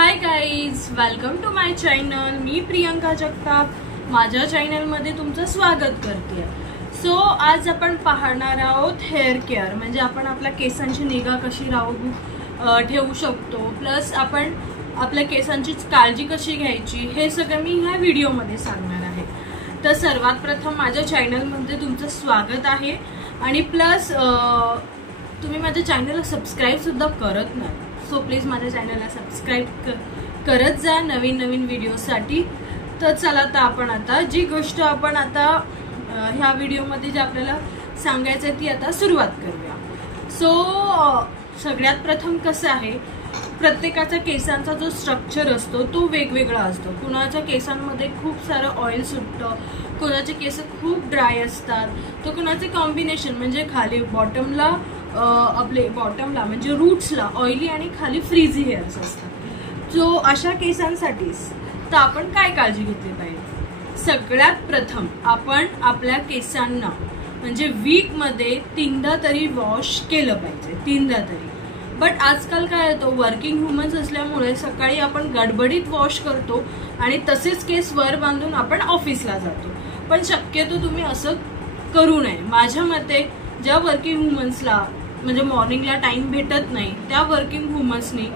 High guys, welcome to my channel. मी प्रियंका जगताप माझ्या channel मध्ये तुमचं स्वागत करते। सो आज आपण पाहणार आहोत हेअर केअर, म्हणजे आपण आपल्या केसांची निगा कशी ठेवू शकतो, प्लस आपण आपल्या केसांची काळजी कशी घ्यायची, हे सगळं मी ह्या व्हिडिओमध्ये सांगणार आहे। तर सर्वात प्रथम माझ्या चॅनल मध्ये तुमचं स्वागत आहे आणि प्लस तुम्ही माझ्या चॅनलला सबस्क्राईब सुद्धा करत नाही, सो प्लीज माझ्या चॅनलला सबस्क्राईब करत जा नवीन नवीन व्हिडिओसाठी। तर चला तर आपण आता जी गोष्ट आपण आता ह्या व्हिडिओमध्ये जे आपल्याला सांगायचं आहे ती आता सुरुवात करूया। सो सगळ्यात प्रथम कसं आहे, प्रत्येकाचा केसांचा जो स्ट्रक्चर असतो तो वेगवेगळा असतो। कुणाच्या केसांमध्ये खूप सारं ऑइल सुटतं, कुणाचे केस खूप ड्राय असतात, तर कुणाचे कॉम्बिनेशन म्हणजे खाली बॉटमला आपले बॉटमला म्हणजे रूट्सला ऑइली आणि खाली फ्रीझी हेअर्स असतात। सो अशा केसांसाठी तर आपण काय काळजी घेतली पाहिजे। सगळ्यात प्रथम आपण आपल्या केसांना म्हणजे वीक मध्ये 3दा तरी वॉश केलं पाहिजे, 3दा तरी। बट आजकाल काय होतं, वर्किंग वुमन्स असल्यामुळे सकाळी आपण गडबडीत वॉश करतो आणि तसेच केस वर बांधून आपण ऑफिसला जातो, पण शक्यतो तुम्ही असं करू नये। माझ्या मते ज्या वर्किंग वुमन्सला म्हणजे मॉर्निंगला टाइम भेटत नाही त्या वर्किंग वुमन्सनी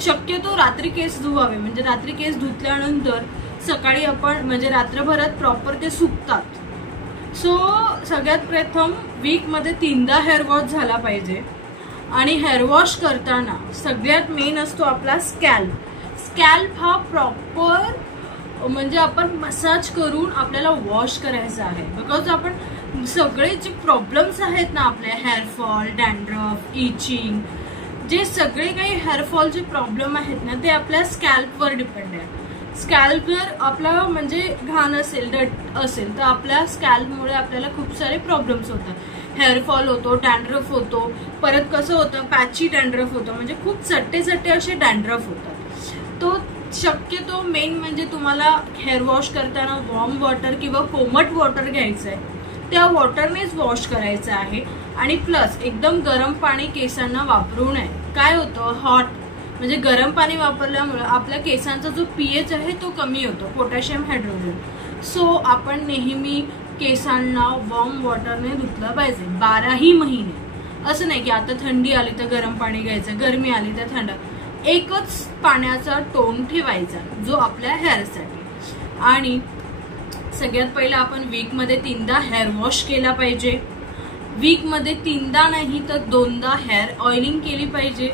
शक्यतो रात्री केस धुवावे, म्हणजे रात्री केस धुतल्यानंतर सकाळी आपण म्हणजे रात्रभरात प्रॉपर ते सुकतात। सो सगळ्यात प्रथम वीक मध्ये 3दा हेअर वॉश झाला पाहिजे। आणि हेअर वॉश करताना सगळ्यात मेन असतो आपला स्कॅल्प हा प्रॉपर म्हणजे आपण मसाज करून आपल्याला वॉश करायचा आहे। बिकॉज आपण सगळे जे प्रॉब्लेम्स आहेत ना आपले हेअरफॉल, डॅन्ड्रफ, इचिंग, जे सगळे काही हेअरफॉलचे प्रॉब्लेम आहेत ना ते आपल्या स्कॅल्पवर डिपेंड आहे। स्कॅल्प जर आपला म्हणजे घाण असेल, डट असेल, तर आपल्या स्कॅल्पमुळे आपल्याला खूप सारे प्रॉब्लेम्स होतात। हेअरफॉल होतो, डॅन्ड्रफ होतो, परत कसं होतं पॅची डॅन्ड्रफ होतं, म्हणजे खूप चट्टे असे डॅन्ड्रफ होतात। तो शक्यतो मेन म्हणजे तुम्हाला हेअर वॉश करताना वॉर्म वॉटर किंवा कोमट वॉटर घ्यायचं आहे, त्या वॉटरनेच वॉश करायचं आहे। आणि प्लस एकदम गरम पाणी केसांना वापरू नये। काय होतं, हॉट म्हणजे गरम पाणी वापरल्यामुळे आपल्या केसांचा जो pH आहे तो कमी होतो, पोटॅशियम हायड्रोजन। सो आपण नेहमी केसांना वॉर्म वॉटरने धुतलं पाहिजे 12ही महिने। असं नाही की आता थंडी आली तर गरम पाणी घ्यायचं, गरमी आली तर थंड, एकच पाण्याचा टोन ठेवायचा जो आपल्या हेअरसाठी। आणि सगळ्यात पहिला आपण वीक मध्ये 3दा हेअर वॉश केला पाहिजे। वीक मध्ये 3दा नाही तर 2दा हेअर ऑइलिंग केली पाहिजे।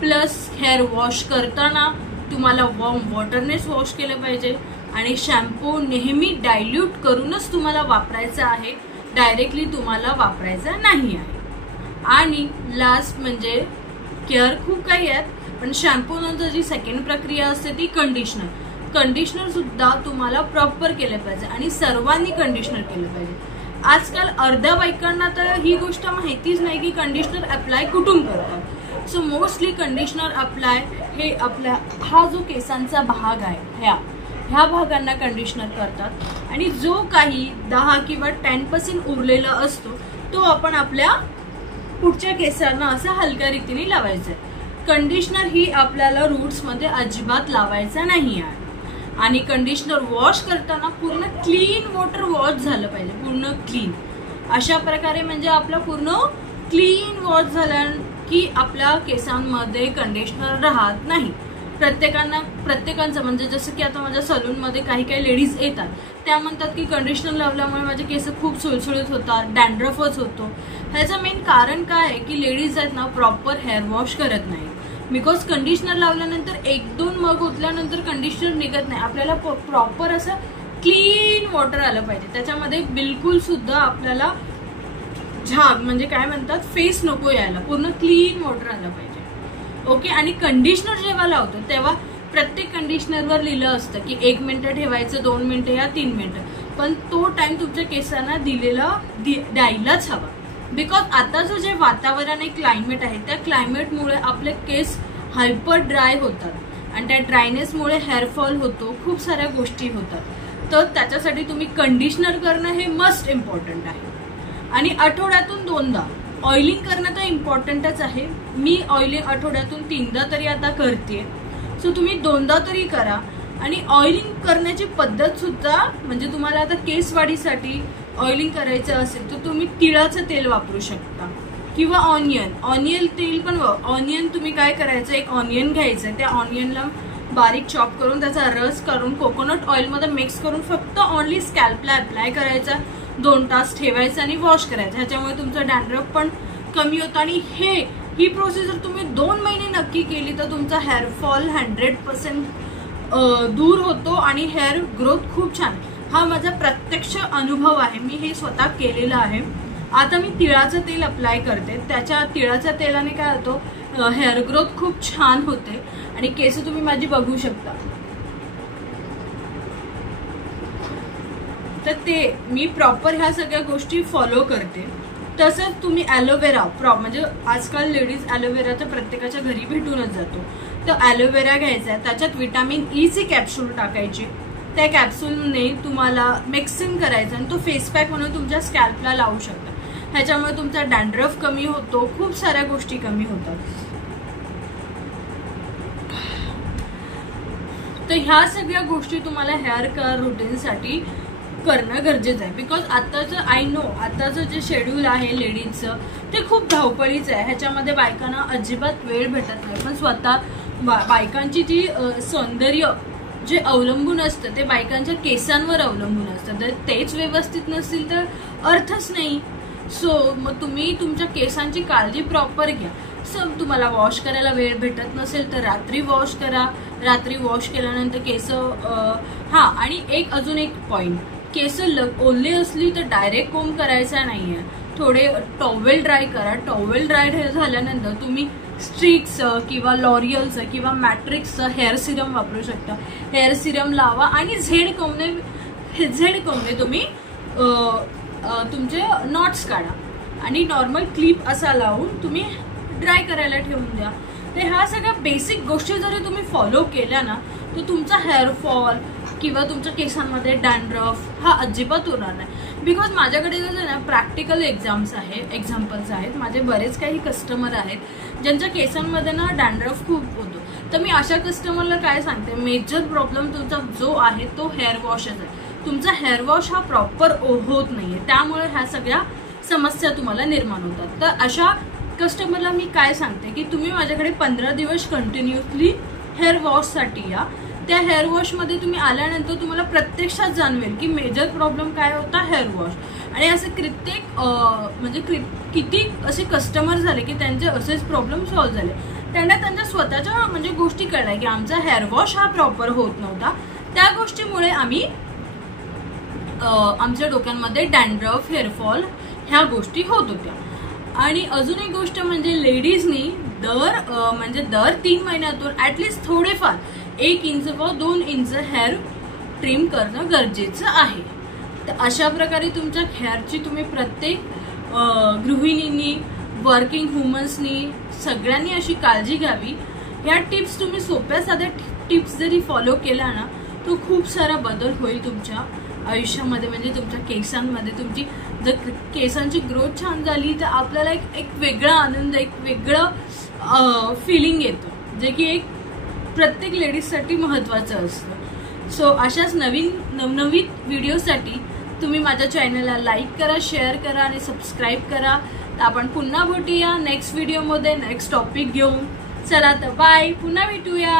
प्लस हेअर वॉश करताना तुम्हाला वॉर्म वॉटरनेच वॉश केलं पाहिजे आणि शॅम्पू नेहमी डायल्यूट करूनच तुम्हाला वापरायचा आहे, डायरेक्टली तुम्हाला वापरायचा नाही आहे। आणि लास्ट म्हणजे केअर खूप काही आहेत, पण शॅम्पू नंतर जी सेकंड प्रक्रिया असते ती कंडिशनर सुद्धा तुम्हाला प्रॉपर केलं पाहिजे आणि सर्वांनी कंडिशनर केलं पाहिजे। आजकाल अर्ध्या बायकांना तर ही गोष्ट माहितीच नाही की कंडिशनर अप्लाय कुठून करतात। सो मोस्टली कंडिशनर अप्लाय हे आपला हा जो केसांचा भाग आहे ह्या भागांना कंडिशनर करतात आणि जो काही 10 किंवा 10% उरलेला असतो तो आपण आपल्या पुढच्या केसांना असं हलक्या रीतीने लावायचं आहे। कंडिशनर ही आपल्याला रूट्स मध्ये अजिबात लावायचा नाही आहे। आणि कंडिशनर वॉश करताना पूर्ण क्लीन वॉटर वॉश झालं पाहिजे, पूर्ण क्लीन अशा प्रकारे, म्हणजे आपलं पूर्ण क्लीन वॉश झाल्या की आपल्या केसांमध्ये कंडिशनर राहत नाही। प्रत्येकांचं म्हणजे जसं की आता माझ्या सलून मध्ये काही लेडीज येतात त्या म्हणतात की कंडिशनर लावल्यामुळे माझे केस खूप सुळसुळीत होतात, डॅन्ड्रफच होतो। ह्याचं मेन कारण काय आहे की लेडीज आहेत ना प्रॉपर हेअर वॉश करत नाही। बिकॉज कंडिशनर लावल्यानंतर 1-2 मग ओतल्यानंतर कंडिशनर निघत नाही, आपल्याला प्रॉपर असं क्लीन वॉटर आलं पाहिजे, त्याच्यामध्ये बिलकुल सुद्धा आपल्याला झाग म्हणजे काय म्हणतात फेस नको यायला, पूर्ण क्लीन वॉटर आलं पाहिजे। ओके, आणि कंडिशनर जेव्हा लावतो तेव्हा प्रत्येक कंडिशनरवर लिहिलं असतं की 1 मिनिट ठेवायचं, 2 मिनिटं या 3 मिनिटं, पण तो टाइम तुमच्या केसांना द्यायलाच हवा। बिकॉज आता जो जे वातावरण आहे, क्लायमेट आहे, त्या क्लायमेटमुळे आपले केस हायपर ड्राय होतात आणि त्या ड्रायनेसमुळे हेअरफॉल होतो, खूप साऱ्या गोष्टी होतात। तर त्याच्यासाठी तुम्ही कंडिशनर करणं हे मस्ट इम्पॉर्टंट आहे। आणि आठवड्यातून 2दा ऑइलिंग करणं तर इम्पॉर्टंटच आहे। मी ऑइलिंग आठवड्यातून 3दा तरी आता करते। सो तुम्ही 2दा तरी करा. आणि ऑइलिंग करण्याची पद्धत सुद्धा, म्हणजे तुम्हाला आता केस वाढीसाठी ऑइलिंग करायचं असेल तर तुम्ही तिळाचं तेल वापरू शकता किंवा ऑनियन तेल पण. ऑनियन तुम्ही काय करायचं, एक ऑनियन घ्यायचं, त्या ऑनियनला बारीक चॉप करून त्याचा रस काढून कोकोनट ऑइलमध्ये मिक्स करून फक्त ऑनली स्कॅल्पला अप्लाय करायचा, 2 तास ठेवायचं आणि वॉश करायचं. ह्याच्यामुळे तुमचं डॅन्ड्रफ पण कमी होतं. आणि ही प्रोसेस जर तुम्ही 2 महिने नक्की केली तर तुमचा हेअरफॉल 100% दूर होतो आणि हेअर ग्रोथ खूप छान. हा माझा प्रत्यक्ष अनुभव आहे, मी हे स्वतः केलेलं आहे. आता मी तिळाचं तेल अप्लाय करते. त्याच्या तिळाच्या तेलाने काय होतं, हेअर ग्रोथ खूप छान होते आणि केस तुम्ही माझी बघू शकता. तर ते मी प्रॉपर ह्या सगळ्या गोष्टी फॉलो करते. तसंच तुम्ही ॲलोवेरा म्हणजे आजकाल लेडीज ॲलोवेरा तर प्रत्येकाच्या घरी भेटूनच जातो. तर ॲलोवेरा घ्यायचा, त्याच्यात विटामिन ईची कॅप्सूल टाकायची. त्या कॅप्सूलने तुम्हाला मिक्सिंग करायचं आणि तो फेस पॅक म्हणून तुमच्या स्कॅल्पला लावू शकता. ह्याच्यामुळे तुमचा डॅन्ड्रफ कमी होतो, खूप साऱ्या गोष्टी कमी होतात. तर ह्या सगळ्या गोष्टी तुम्हाला हेअर केअर रुटीनसाठी करणं गरजेचं आहे. बिकॉज आताचं आय नो आताचं जे शेड्यूल आहे लेडीजचं ते खूप धावपळीचं आहे. ह्याच्यामध्ये बायकांना अजिबात वेळ भेटत नाही. पण स्वतः बायकांची जी सौंदर्य जे अवलंबून असतं ते बायकांच्या केसांवर अवलंबून असतं. तर तेच व्यवस्थित नसतील तर अर्थच नाही. सो मग तुम्ही तुमच्या केसांची काळजी प्रॉपर घ्या. सो तुम्हाला वॉश करायला वेळ भेटत नसेल तर रात्री वॉश करा. रात्री वॉश केल्यानंतर केस आणि अजून एक पॉइंट, केस ओले असली तर डायरेक्ट कोंब करायचा नाहीये. थोडे टॉवेल ड्राय करा. टॉवेल ड्राय झाल्यानंतर तुम्ही स्ट्रिक्सचं किंवा लॉरियलचं किंवा मॅट्रिक्सचं हेअर सिरम वापरू शकता. हेअर सिरम लावा आणि झेड कोंबने तुम्ही तुमचे नॉट्स काढा आणि नॉर्मल क्लिप असा लावून तुम्ही ड्राय करायला ठेवून द्या. तर ह्या सगळ्या बेसिक गोष्टी जरी तुम्ही फॉलो केल्या ना तर तुमचा हेअरफॉल किंवा तुमच्या केसांमध्ये डॅन्ड्रफ हा अजिबात होणार नाही. बिकॉज माझ्याकडे जर ना प्रॅक्टिकल एक्झाम्पल्स आहेत. माझे बरेच काही कस्टमर आहेत ज्यांच्या केसांमध्ये ना डॅन्ड्रफ खूप होतो. तर मी अशा कस्टमरला काय सांगते, मेजर प्रॉब्लेम तुमचा जो आहे तो हेअर वॉशच आहे. तुमचा हेअर वॉश हा प्रॉपर होत नाहीये, त्यामुळे ह्या सगळ्या समस्या तुम्हाला निर्माण होतात. तर अशा कस्टमरला मी काय सांगते की तुम्ही माझ्याकडे 15 दिवस कंटिन्युअसली हेअर वॉशसाठी या. त्या हेअर वॉशमध्ये तुम्ही आल्यानंतर तुम्हाला प्रत्यक्षात जाणवेल की मेजर प्रॉब्लेम काय होता, हेअर वॉश. आणि असे किती असे कस्टमर झाले की त्यांचे असेच प्रॉब्लेम सॉल्व्ह झाले. त्यांना त्यांच्या स्वतःच्या म्हणजे गोष्टी कळल्या की आमचा हेअर वॉश हा प्रॉपर होत नव्हता. त्या गोष्टीमुळे आम्ही आमच्या डोक्यांमध्ये डॅन्ड्रफ, हेअरफॉल ह्या गोष्टी होत होत्या. आणि अजून एक गोष्ट म्हणजे लेडीजनी दर 3 महिन्यातून ऍटलिस्ट थोडेफार 1 इंच व 2 इंच हेअर ट्रिम करणं गरजेचं आहे. तर अशा प्रकारे तुमच्या हेअरची तुम्ही प्रत्येक गृहिणींनी, वर्किंग वुमन्सनी सगळ्यांनी अशी काळजी घ्यावी. ह्या टिप्स तुम्ही सोप्या साध्या टिप्स जरी फॉलो केल्या ना तो खूप सारा बदल होईल तुमच्या आयुष्यामध्ये. म्हणजे तुमच्या केसांमध्ये तुमची जर केसांची ग्रोथ छान झाली तर आपल्याला एक वेगळा आनंद, एक वेगळं फिलिंग येतं जे की एक प्रत्येक लेडीजसाठी महत्त्वाचं असतं. सो अशाच नवनवीन व्हिडिओसाठी तुम्ही माझ्या चॅनलला लाईक करा, शेअर करा आणि सबस्क्राईब करा. तर आपण पुन्हा भेटूया नेक्स्ट व्हिडिओमध्ये नेक्स्ट टॉपिक घेऊन. चला तर बाय, पुन्हा भेटूया.